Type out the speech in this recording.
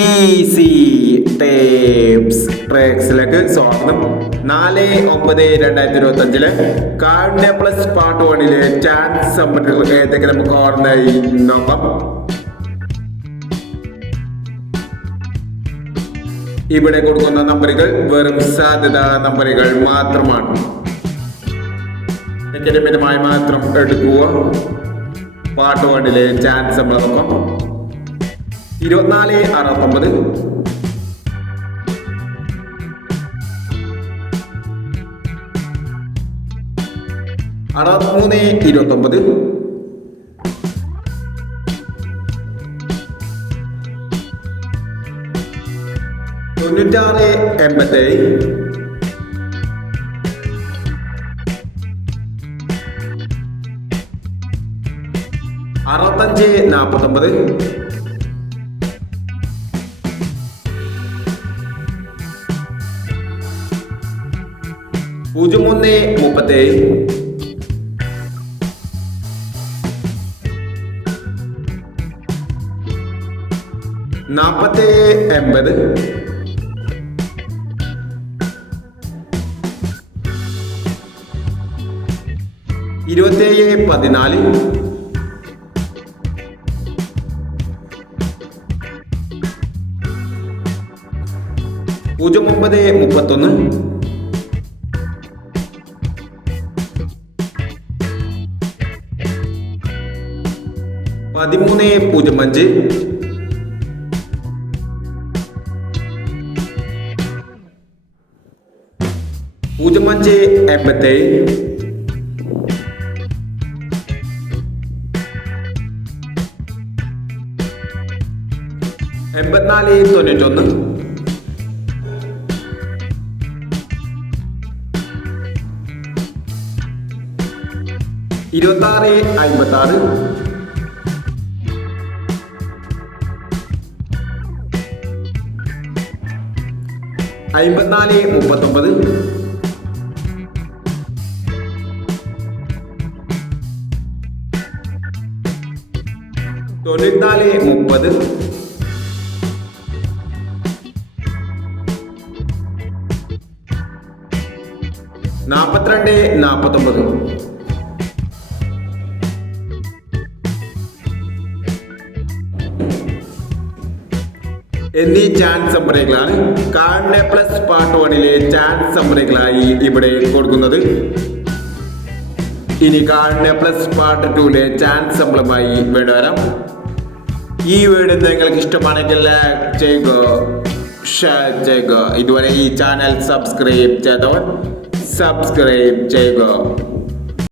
Easy tapes ട്രേക്സിലേക്ക് സ്വാഗതം. നാല് ഒമ്പത് രണ്ടായിരത്തി ഇരുപത്തി അഞ്ചിൽ കാർഡിയ പ്ലസ് പാർട്ട് വണ്ണിലെ ചാൻസ് സമ്മറ്റുകൾ ഏതൊക്കെ നമുക്ക് ഓർമ്മയായി? നോക്കാം. ഇവിടെ കൊടുക്കുന്ന നമ്പറുകൾ വെറും സാധ്യത നമ്പറുകൾ മാത്രമാണ്. അക്കാഡമികമായി മാത്രം എടുക്കുക പാട്ട് വണ്ണിലെ ചാൻസ് നമ്മൾ നോക്കാം. ഇരുപത്തിനാല് അറുപത്തൊമ്പത്. അറുപത്തിമൂന്ന് ഇരുപത്തൊമ്പത്. തൊണ്ണൂറ്റാറ് എൺപത്തേഴ്. അറുപത്തഞ്ച് നാൽപ്പത്തൊമ്പത് പൂജ്യം ഒന്ന് മുപ്പത്തേഴ് നാൽപ്പത്തേഴ് എൺപത്. ഇരുപത്തേഴ് പതിനാല്. പൂജ്യം ഒമ്പത് മുപ്പത്തൊന്ന്. പതിമൂന്ന് പൂജ്യം അഞ്ച്. പൂജ്യം അഞ്ച് എൺപത്തേഴ് എൺപത്തിനാല് തൊണ്ണൂറ്റൊന്ന്. ഇരുപത്തി ആറ് അമ്പത്തി ആറ് അമ്പത്തിനാല് മുപ്പത്തൊമ്പത്. തൊണ്ണൂറ്റിനാല് മുപ്പത്. നാൽപ്പത്തിരണ്ട് നാൽപ്പത്തൊമ്പത് എന്നീ ചാൻസ് നമ്പറുകളാണ് കാർഡിനെ പ്ലസ് പാർട്ട് വണ്ണിലെ ചാൻസ് നമ്പറുകളായി ഇവിടെ കൊടുക്കുന്നത്. ഇനി കാർഡിനെ പ്ലസ് പാർട്ട് ടൂലെ ചാൻസ് നമ്പറുമായി വീട് വരാം. ഈ വീട് നിങ്ങൾക്ക് ഇഷ്ടമാണെങ്കിൽ ചെയ്യുക ഷെയർ ചെയ്യുക. ഇതുവരെ ഈ ചാനൽ സബ്സ്ക്രൈബ് ചെയ്തവർ സബ്സ്ക്രൈബ് ചെയ്യുക.